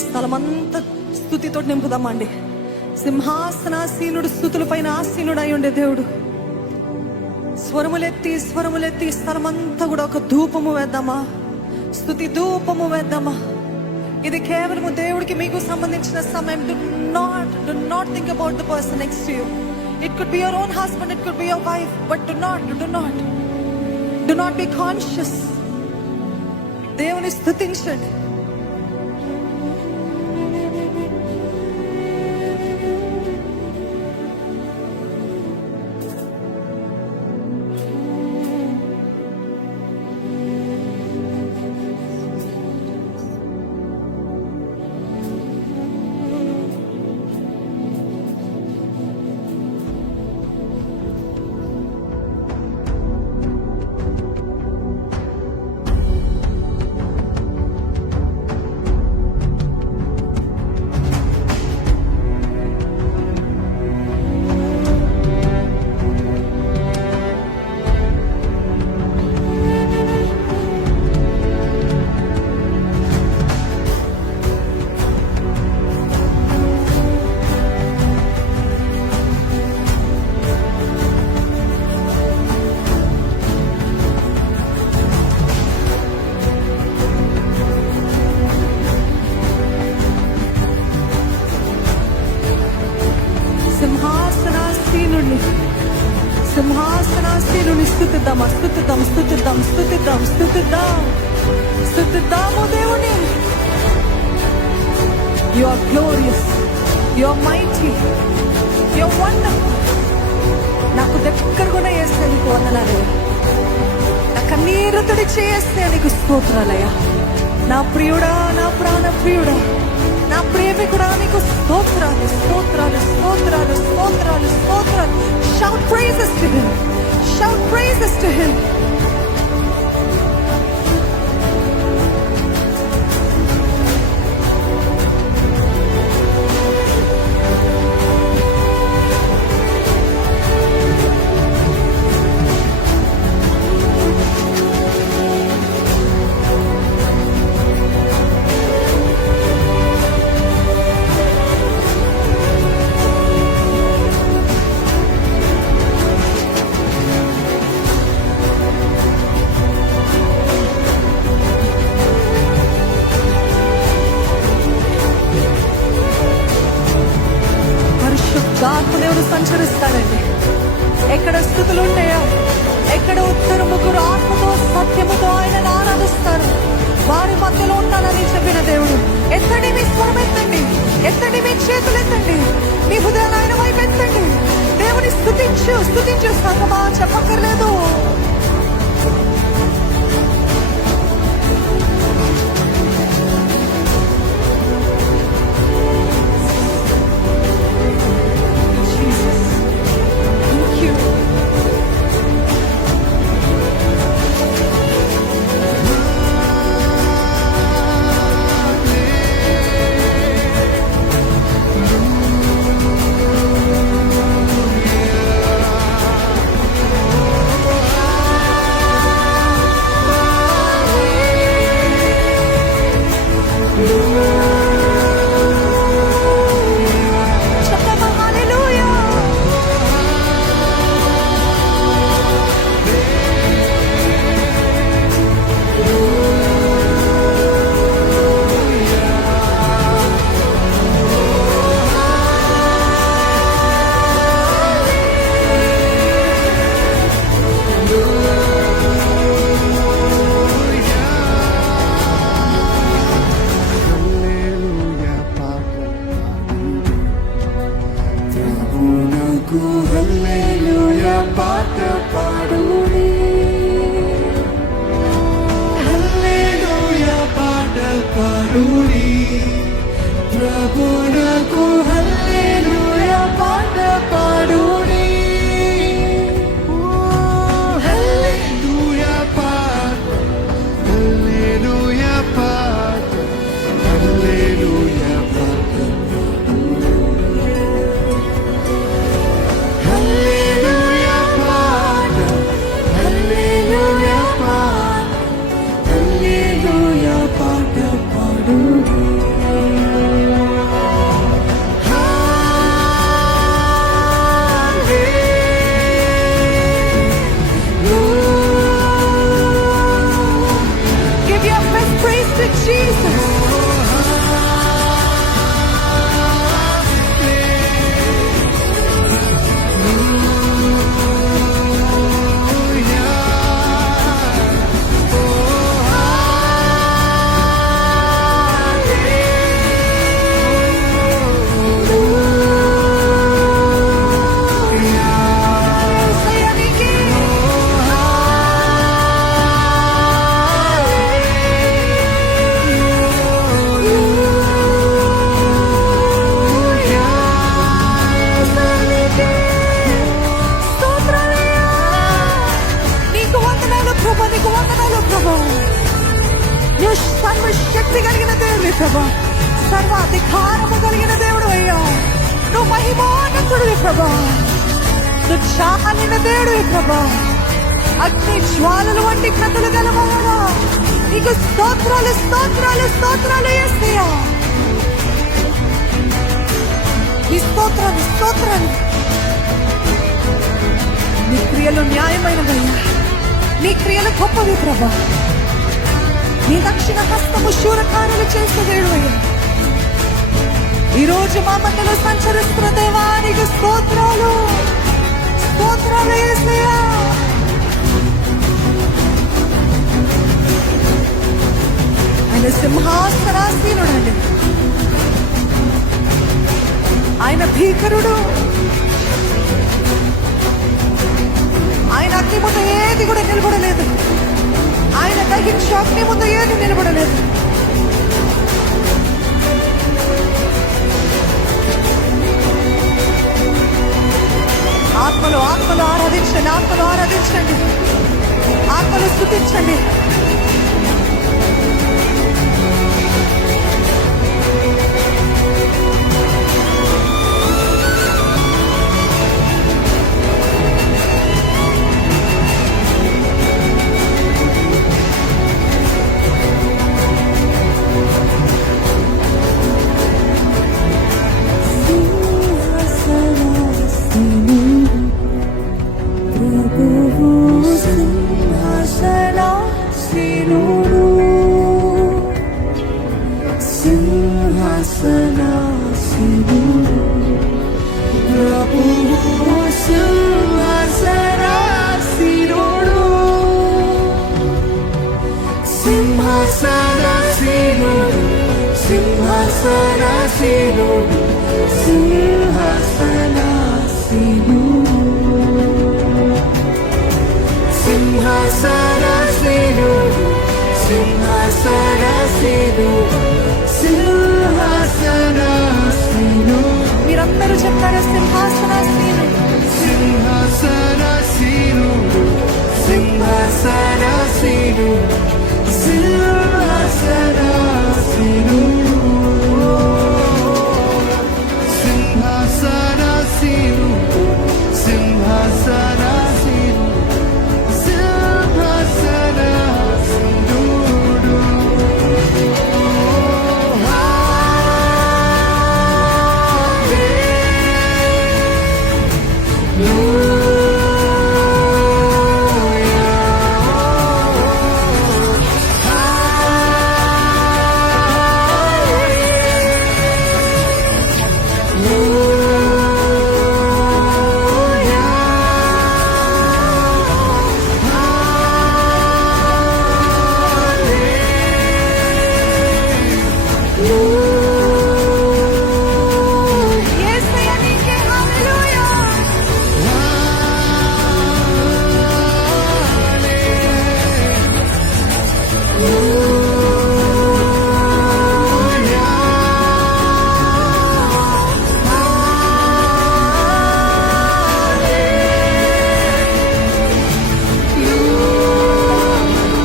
ఈ స్థలమంతా స్తుతితో నింపుదామండి. సింహాసనాసీనుడు, స్తుతులపైన ఆసీనుడు అయి ఉండే దేవుడు. స్వరములెత్తి ఈ స్థలమంతా కూడా ఒక ధూపము వేద్దామా, స్తుతి ధూపము వేద్దామా. ఇది కేవలము దేవుడికి మీకు సంబంధించిన సమయం. Do not think about the person next to you. It could be your own husband, it could be your wife, but do not be conscious. దేవుని స్తుతించండి. సింహాసనాసీనుని స్తుతిద్దాము దేవుని. You are glorious, you are mighty, you are wonderful. నాకు దగ్గరగా చేస్తే నీకు వందనాలయ్యా. నా కన్నీరు తుడిచి చేస్తే నీకు స్తోత్రాలయ్యా. నా ప్రియుడా, నా ప్రాణ ప్రియుడా, నా ప్రేమికుడా, నీకు స్తోత్రాలు స్తోత్రాలు స్తోత్రాలు స్తోత్రాలు స్తోత్రాలు. Shout praises to him, shout praises to him. ఆత్మదేవుడు సంచరిస్తాడండి. ఎక్కడ స్థుతులు ఉంటాయో, ఎక్కడ ఇద్దరు ముగ్గురు ఆత్మతో సత్యముతో ఆయన ఆరాధిస్తారు, వారి మధ్యలో ఉన్నానని చెప్పిన దేవుడు. ఎత్తండి మీ స్వరం, ఎత్తండి, ఎత్తండి మీ చేతులు, ఎత్తండి మీ హృదయాలు ఆయన వైపు ఎత్తండి. దేవుని స్తుతించు సంగమా, చెప్పక్కర్లేదు. శక్తి కలిగిన దేవుడి ప్రభా, సర్వాధికారము కలిగిన దేవుడు అయ్యా. నువ్వు మహిమోన్నతుడివి ప్రభా, నువ్వు చాలిన దేవుడివి ప్రభా, అగ్ని జ్వాలలు వంటి కథలు గలవాడా. నీకు స్తోత్రాలు స్తోత్రాలు స్తోత్రాలు యేసయ్యా. నీ స్తోత్రాలు స్తోత్రాలు. నీ క్రియలు న్యాయమైనవయ్యా, నీ క్రియలు గొప్పవి ప్రభా. నీ దక్షిణ హస్తము శూరకార్యాలు చేసే దేవుడు అయ్యా. ఈ రోజు మా మధ్యలో సంచరిస్తున్న దేవా, నీకు స్తోత్రాలు స్తోత్రాలు యేసయ్యా. ఆయన సింహాసనాసీనుడండి, ఆయన భీకరుడు. ఆయన అగ్ని ముందు ఏది కూడా నిలబడలేదు, ఆయన దహించే అగ్ని ముందు ఏది నిలబడలేదు. ఆత్మలో ఆత్మలో ఆరాధించండి, ఆత్మలో ఆరాధించండి, ఆత్మలో స్తుతించండి. మీరందరూ చెప్తారా? సింహాసనాసీనుడు, సింహాసనాసీనుడు, సింహాసనాసీనుడు, సింహాసనాసీనుడు, సింహాసనాసీనుడు, సింహాసనాసీనుడు, సింహాసనాసీనుడు. యేసయ్యా నీకే హల్లెలూయా.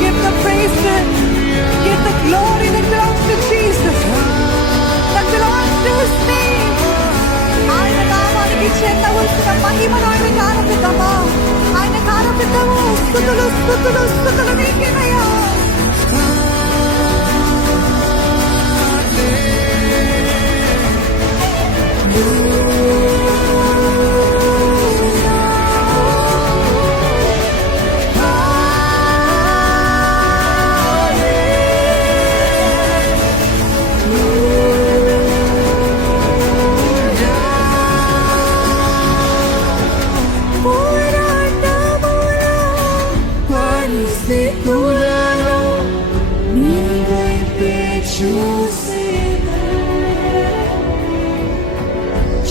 Give the praise to Him. Give the glory that belongs to Jesus, that belongs to His name. ఆయన నామానికి చెందవలసిన మహిమను ఆయనకు ఆరోపిద్దామా? ఆయనకు ఆరోపిద్దాము. స్తుతులు స్తుతులు స్తుతులు నీకేనయ్యా. పరిస్థితులలో నీ వైపే చూసేదా,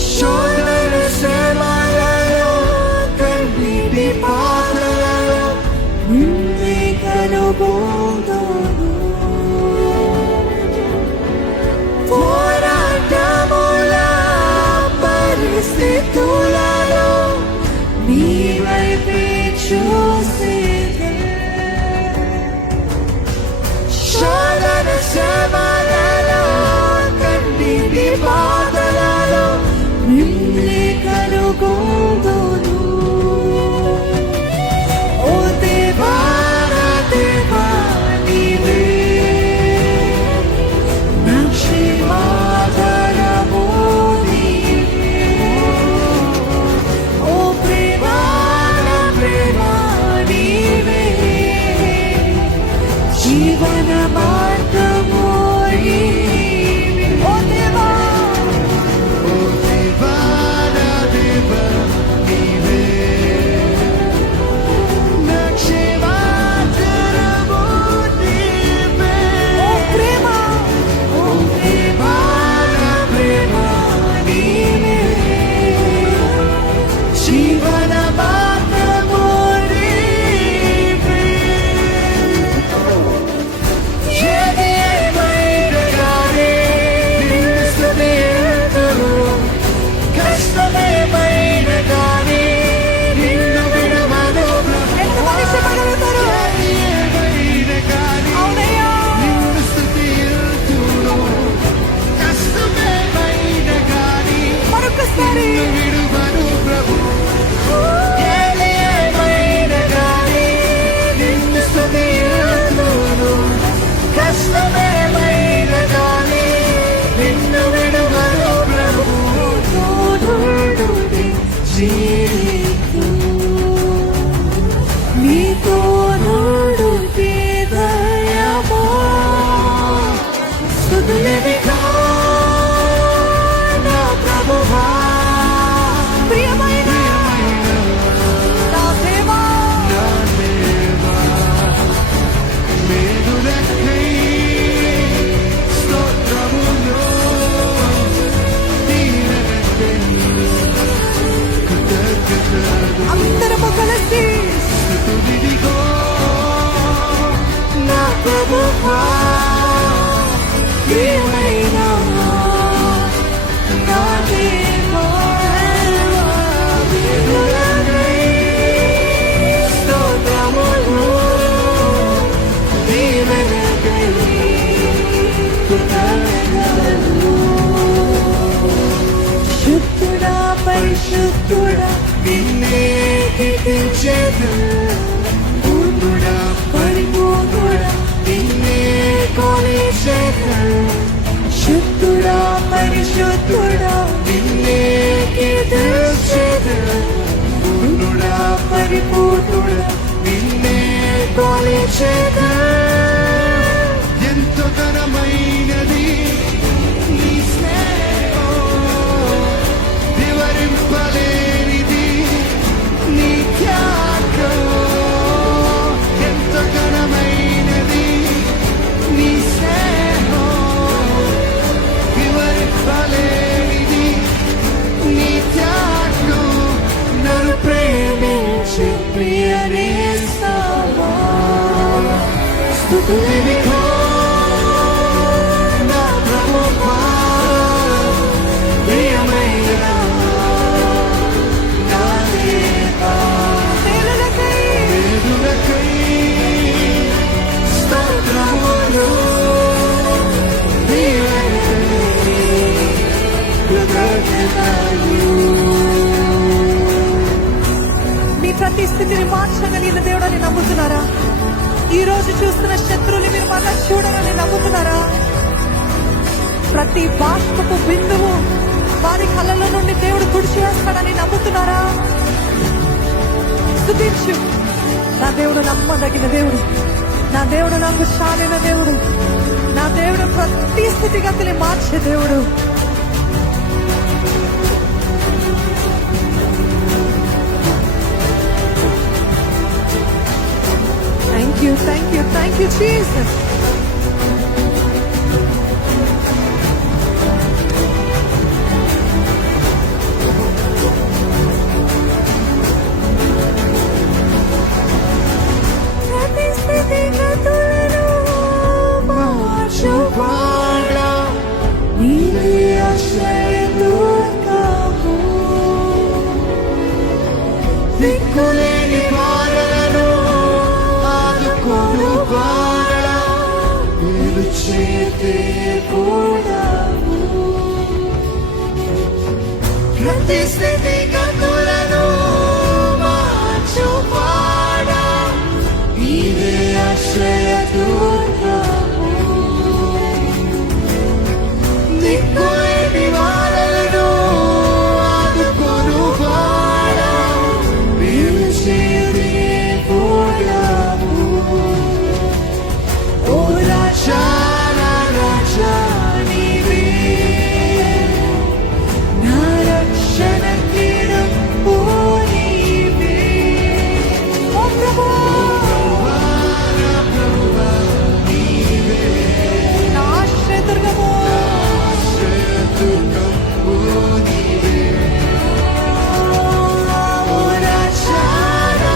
శోధన శ్రమలలో కన్నీటి పాత్రలలో నిన్నే కనుగొందును. పోరాటముల పరిస్థితులలో నీ వైపే చూసేదా, శోధన శ్రమ తోడుకి దయమో స్తుతులేవిగా నా ప్రభువా ప్రియమైన నా దేవా నా దేవా మేలులకై స్తోత్రములు దీవెనకై కృతజ్ఞతలు అందరము కలిసి స్తుతిదిగో నా ప్రభువా ప్రియమైన నా దేవా మేలులకై స్తోత్రములు దీవెనకై కృతజ్ఞతలు శుద్ధుడా పరిశుద్ధుడా నిన్నే కీర్తించేదు పూర్ణుడా పరిపూర్ణుడా నిన్నే కొలిచేదు శుద్ధుడా పరిశుద్ధుడా నిన్నే కీర్తించేదు పూర్ణుడా పరిపూర్ణుడా నిన్నే కొలిచేదు ఎంతో ఘనమైనది నీ స్నేహం వివరింపలేనిది నీ త్యాగం ఎంతో ఘనమైనది నీ స్నేహం వివరింపలేనిది నీ త్యాగం నన్ను ప్రేమించి ప్రియనేస్తావా స్తుతులివిగో నా ప్రభువా ప్రియమైన నా దేవా మేలులకై మేలులకై స్తోత్రములు దీవెనకై కృతజ్ఞతలు మీ ప్రతి స్థితిని మార్చగలిగిన దేవుడని నమ్ముతున్నారా? ఈ రోజు చూస్తున్న శత్రువుని మీరు మళ్ళా చూడరని నమ్ముతున్నారా? ప్రతి బాష్పపు బిందువు వారి కళ్ళలో నుండి దేవుడు తుడిచివేస్తాడని నమ్ముతున్నారా? స్తుతించు. నా దేవుడు నమ్మదగిన దేవుడు, నా దేవుడు నాకు శాలిన దేవుడు, నా దేవుడు ప్రతి స్థితిగతిని మార్చే దేవుడు. Thank you, Jesus. ప్రతి స్థితిగతులను మార్చువాడా నీవే ఆశ్రయదుర్గము. దిక్కులేని వారలను ఆదుకొనువాడా నీవు చేతే కూడావు ప్రతి స్థితిగతులను మార్చువాడా నీవే ఆశ్రయదుర్గము దిక్కులేని వారలను ఆదుకొనువాడా నీవు చేతే కూడావు ఓ రాజా నా రాజా నీవే నా రక్షణ కిరీటము నీవే ఓ ప్రభువా, నా ప్రభువా నీవే నా ఆశ్రయదుర్గము. ఆశ్రయదుర్గము నీవే ఓ రాజా నా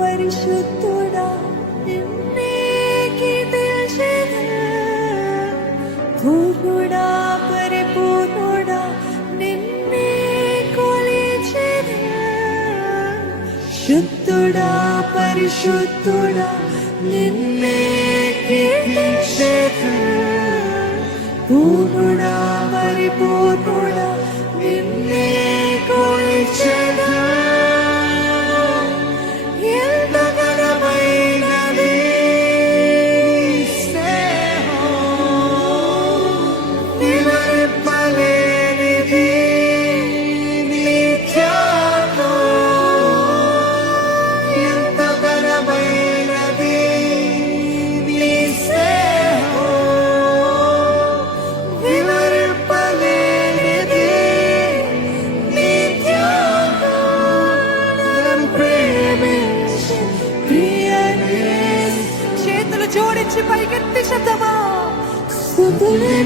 పరిశుద్ధుడా నిన్నే కీర్తించెదను. పూర్ణుడా పరిపూర్ణుడా నిన్నే కొలిచెదను. శుద్ధుడా పరిశుద్ధుడా నిన్నే కీర్తించెదను. పూర్ణుడా పరిపూర్ణుడా నిన్నే కొలిచెదను. ఎంత ఘనమైనది నీ స్నేహం, వివరింపలేనిది నీ త్యాగం. ఎంత ఘనమైనది నీ స్నేహం, వివరింపలేనిది నీ త్యాగం. నన్ను ప్రేమించి ప్రియనే చేతులు జోడించి పైకెత్తి శబ్దమా స్తుతులే